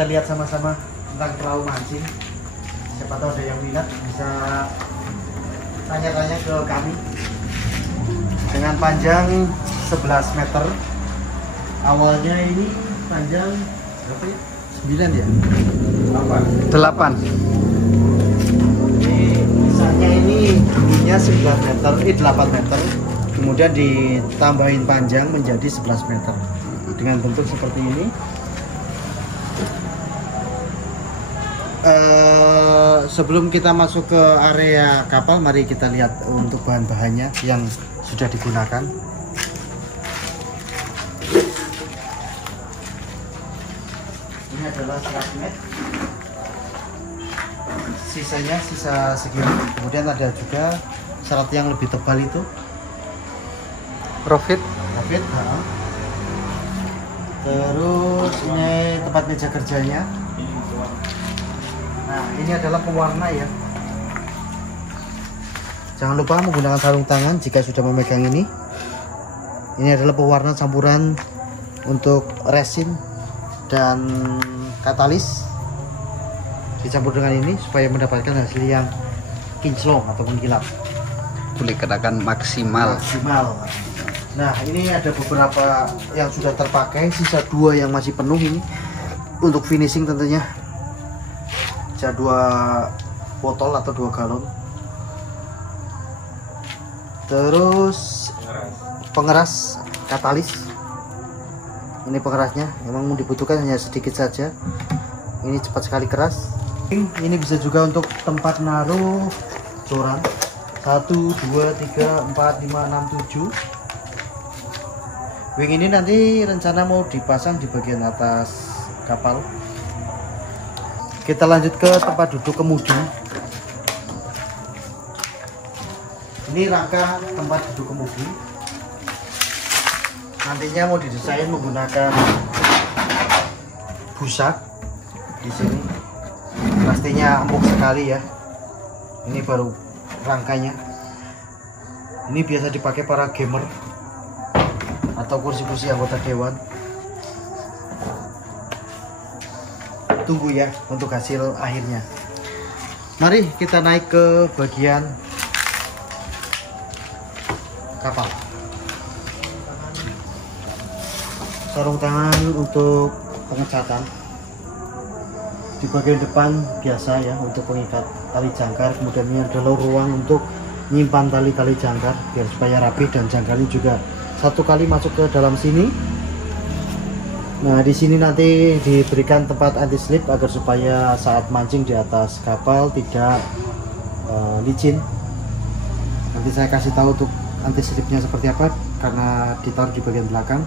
kita lihat sama-sama tentang perahu mancing. Siapa tahu ada yang minat bisa tanya-tanya ke kami. Dengan panjang 11 meter. Awalnya ini panjang berapa ya? 9 ya? 8. Ini misalnya ini dulunya 9 meter, 8 meter. Kemudian ditambahin panjang menjadi 11 meter. Dengan bentuk seperti ini. Sebelum kita masuk ke area kapal, mari kita lihat untuk bahan-bahannya yang sudah digunakan. Ini adalah serat, sisanya sisa segini. Kemudian ada juga serat yang lebih tebal itu, profit. Terus ini tempat meja kerjanya. Nah, ini adalah pewarna ya. Jangan lupa menggunakan sarung tangan jika sudah memegang ini. Ini adalah pewarna campuran untuk resin dan katalis. Dicampur dengan ini supaya mendapatkan hasil yang kinclong atau mengkilap. Boleh katakan maksimal. Nah, ini ada beberapa yang sudah terpakai, sisa 2 yang masih penuh ini untuk finishing tentunya. Ada 2 botol atau 2 galon. Terus pengeras katalis. Ini pengerasnya, memang dibutuhkan hanya sedikit saja. Ini cepat sekali keras. Ini bisa juga untuk tempat naruh joran. 1, 2, 3, 4, 5, 6, 7. Wing ini nanti rencana mau dipasang di bagian atas kapal. Kita lanjut ke tempat duduk kemudi. Ini rangka tempat duduk kemudi. Nantinya mau didesain menggunakan busak di sini. Pastinya empuk sekali ya. Ini baru rangkanya. Ini biasa dipakai para gamer atau kursi-kursi anggota dewan. Tunggu ya untuk hasil akhirnya. Mari kita naik ke bagian kapal. Sarung tangan untuk pengecatan. Di bagian depan biasa ya untuk pengikat tali jangkar. Kemudian ini adalah ruang untuk menyimpan tali-tali jangkar biar supaya rapi, dan jangkarnya juga satu kali masuk ke dalam sini. Nah, di sini nanti diberikan tempat anti slip agar supaya saat mancing di atas kapal tidak licin. Nanti saya kasih tahu untuk anti slipnya seperti apa karena ditaruh di bagian belakang.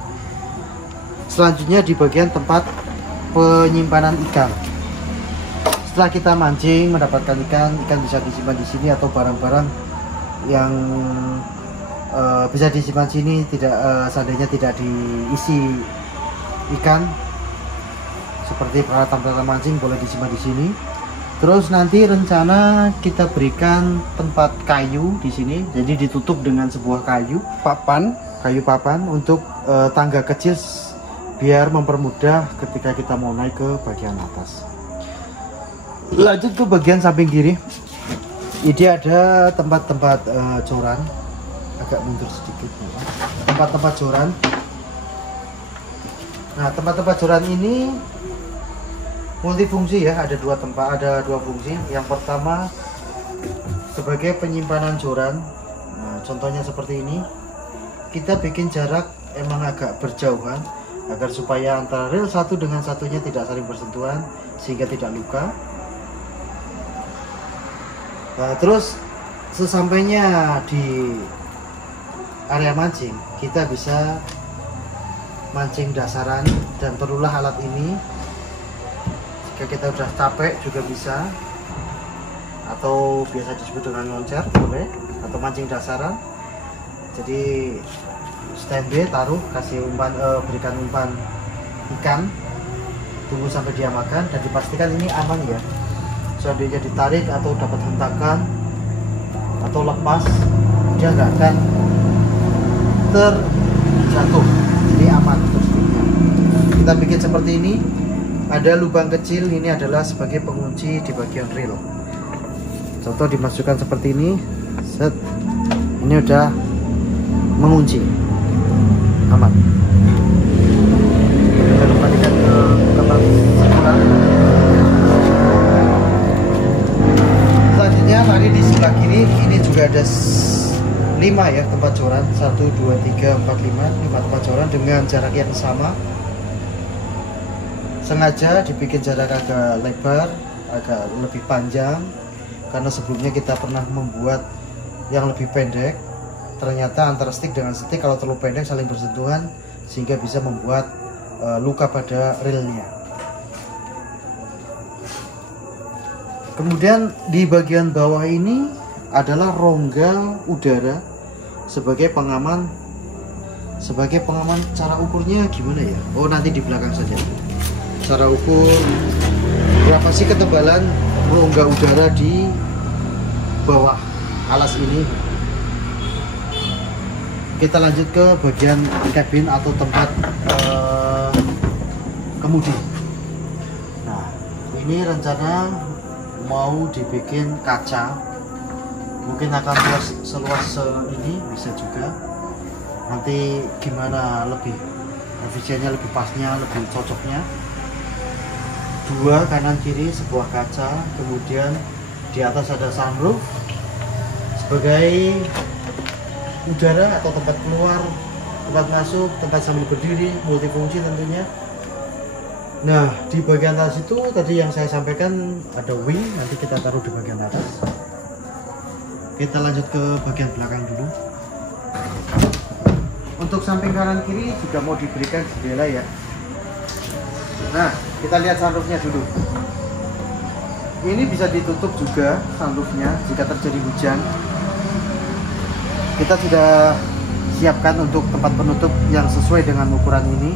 Selanjutnya di bagian tempat penyimpanan ikan. Setelah kita mancing mendapatkan ikan bisa disimpan di sini, atau barang-barang yang bisa disimpan sini tidak seandainya tidak diisi ikan, seperti peralatan mancing boleh disimpan di sini. Terus nanti rencana kita berikan tempat kayu di sini, jadi ditutup dengan sebuah kayu papan untuk tangga kecil biar mempermudah ketika kita mau naik ke bagian atas. Lanjut ke bagian samping kiri. Ini ada tempat-tempat joran, agak mundur sedikit. Tempat-tempat joran. Nah, tempat-tempat joran ini multifungsi ya, ada 2 tempat, ada 2 fungsi. Yang pertama sebagai penyimpanan joran. Nah, contohnya seperti ini. Kita bikin jarak emang agak berjauhan agar supaya antara rel satu dengan satunya tidak saling bersentuhan sehingga tidak luka. Nah, terus sesampainya di area mancing, kita bisa mancing dasaran, dan perlulah alat ini. Jika kita udah capek juga bisa, atau biasa disebut dengan loncer boleh, atau mancing dasaran. Jadi standby, taruh, kasih umpan, berikan umpan ikan, tunggu sampai dia makan, dan dipastikan ini aman ya. Seandainya ditarik atau dapat hentakan atau lepas, dia nggak akan terjatuh. Jadi aman terus. Kita bikin seperti ini. ada lubang kecil, ini adalah sebagai pengunci di bagian reel. Contoh dimasukkan seperti ini, set, ini udah mengunci, aman. Kita kembalikan ke tempat semula. Selanjutnya lari di sebelah kiri, ini juga ada 5 ya tempat coran, 1, 2, 3, 4, 5 tempat coran dengan jarak yang sama. Sengaja dibikin jarak agak lebar, agak lebih panjang, karena sebelumnya kita pernah membuat yang lebih pendek. Ternyata antara stick dengan stick kalau terlalu pendek saling bersentuhan, sehingga bisa membuat luka pada reelnya. Kemudian di bagian bawah ini adalah rongga udara sebagai pengaman. Cara ukurnya gimana ya? Oh, nanti di belakang saja. Cara ukur berapa sih ketebalan rongga udara di bawah alas ini. Kita lanjut ke bagian kabin atau tempat kemudi. Nah, ini rencana mau dibikin kaca, mungkin akan seluas ini, bisa juga. Nanti gimana lebih efisiennya, lebih pasnya, lebih cocoknya. 2 kanan kiri sebuah kaca, kemudian di atas ada sunroof sebagai udara atau tempat keluar, tempat masuk, tempat sambil berdiri, multifungsi tentunya. Nah, di bagian atas itu tadi yang saya sampaikan ada wing, nanti kita taruh di bagian atas. Kita lanjut ke bagian belakang dulu. Untuk samping kanan kiri juga mau diberikan jendela ya. Nah, kita lihat sunroofnya dulu. Ini bisa ditutup juga sunroofnya jika terjadi hujan. Kita sudah siapkan untuk tempat penutup yang sesuai dengan ukuran ini,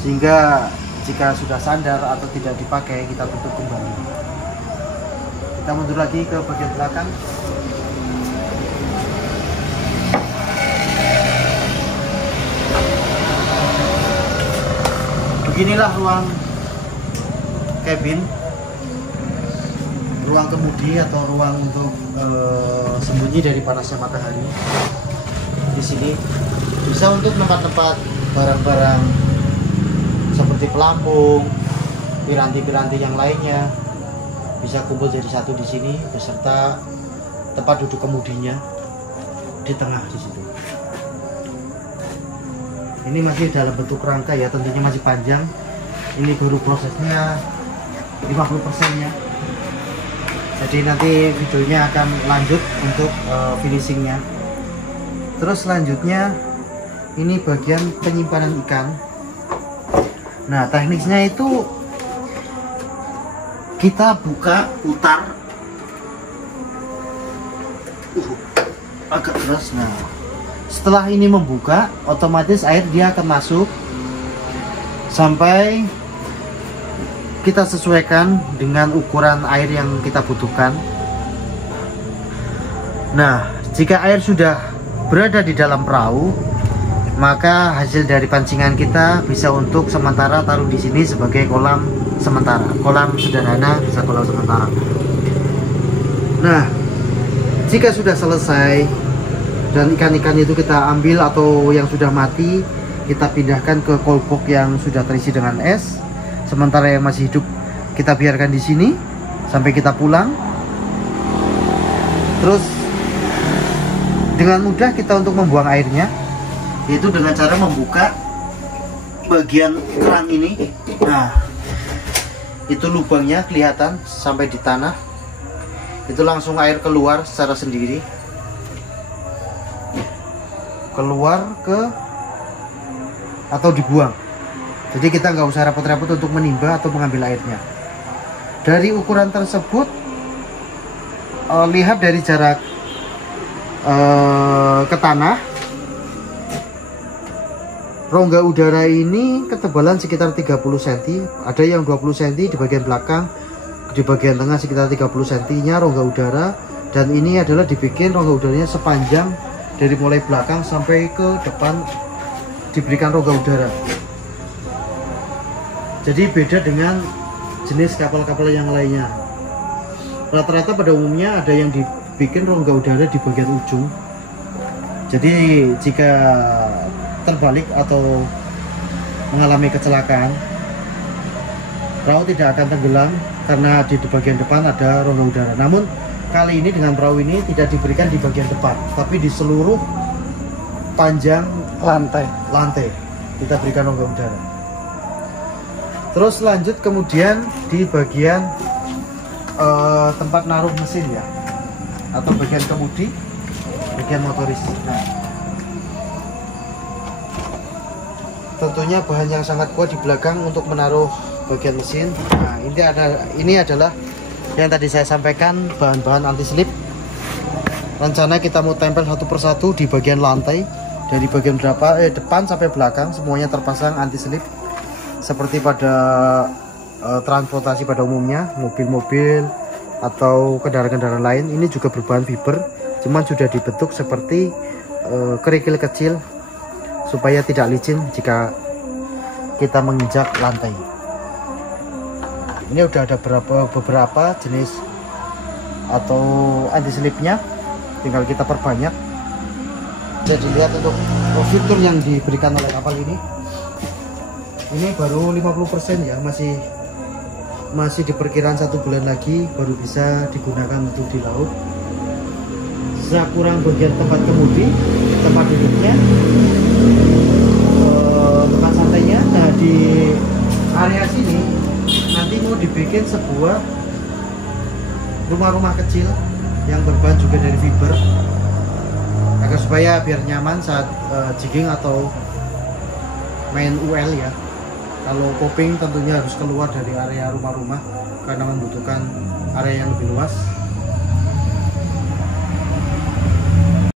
sehingga jika sudah sandar atau tidak dipakai kita tutup kembali. Kita mundur lagi ke bagian belakang. Beginilah ruang cabin, ruang kemudi atau ruang untuk sembunyi dari panasnya matahari. Di sini bisa untuk tempat-tempat barang-barang seperti pelampung, piranti-piranti yang lainnya, bisa kumpul jadi satu di sini beserta tempat duduk kemudinya di tengah di situ. Ini masih dalam bentuk rangka ya, tentunya masih panjang. Ini baru prosesnya 50%-nya. Jadi nanti videonya akan lanjut untuk finishingnya. Terus selanjutnya ini bagian penyimpanan ikan. Nah, teknisnya itu kita buka, putar, agak keras. Nah, setelah ini membuka, otomatis air dia akan masuk sampai kita sesuaikan dengan ukuran air yang kita butuhkan. Nah, jika air sudah berada di dalam perahu, maka hasil dari pancingan kita bisa untuk sementara taruh di sini sebagai kolam sementara, kolam sederhana, bisa kolam sementara. Nah, jika sudah selesai dan ikan-ikan itu kita ambil atau yang sudah mati, kita pindahkan ke kolbok yang sudah terisi dengan es. Sementara yang masih hidup kita biarkan di sini sampai kita pulang. Terus dengan mudah kita untuk membuang airnya, yaitu dengan cara membuka bagian keran ini. Nah, itu lubangnya kelihatan sampai di tanah. Itu langsung air keluar secara sendiri, keluar ke atau dibuang. Jadi kita nggak usah repot-repot untuk menimba atau mengambil airnya. Dari ukuran tersebut, lihat dari jarak ke tanah, rongga udara ini ketebalan sekitar 30 cm, ada yang 20 cm di bagian belakang, di bagian tengah sekitar 30 cm nya rongga udara. Dan ini adalah dibikin rongga udaranya sepanjang dari mulai belakang sampai ke depan, diberikan rongga udara. Jadi beda dengan jenis kapal-kapal yang lainnya. Rata-rata pada umumnya ada yang dibikin rongga udara di bagian ujung. Jadi jika terbalik atau mengalami kecelakaan, perahu tidak akan tenggelam karena di bagian depan ada rongga udara. Namun kali ini dengan perahu ini tidak diberikan di bagian depan, tapi di seluruh panjang lantai kita berikan rongga udara. Terus lanjut kemudian di bagian tempat naruh mesin ya, atau bagian kemudi, bagian motoris. Nah, tentunya bahan yang sangat kuat di belakang untuk menaruh bagian mesin. Nah, ini adalah yang tadi saya sampaikan, bahan-bahan anti slip. Rencana kita mau tempel satu persatu di bagian lantai, dari bagian depan sampai belakang semuanya terpasang anti slip seperti pada transportasi pada umumnya, mobil-mobil atau kendaraan-kendaraan lain. Ini juga berbahan fiber, cuman sudah dibentuk seperti kerikil kecil supaya tidak licin jika kita menginjak lantai. Ini udah ada beberapa jenis atau anti slipnya, tinggal kita perbanyak. Jadi lihat untuk fitur yang diberikan oleh kapal ini baru 50% ya, masih diperkirakan 1 bulan lagi baru bisa digunakan untuk di laut. Sisa kurang bagian tempat kemudi, tempat duduknya, tempat santainya. Nah, di area sini nanti mau dibikin sebuah rumah-rumah kecil yang berbahan juga dari fiber, agar supaya biar nyaman saat jigging atau main UL ya. Kalau popping tentunya harus keluar dari area rumah-rumah karena membutuhkan area yang lebih luas.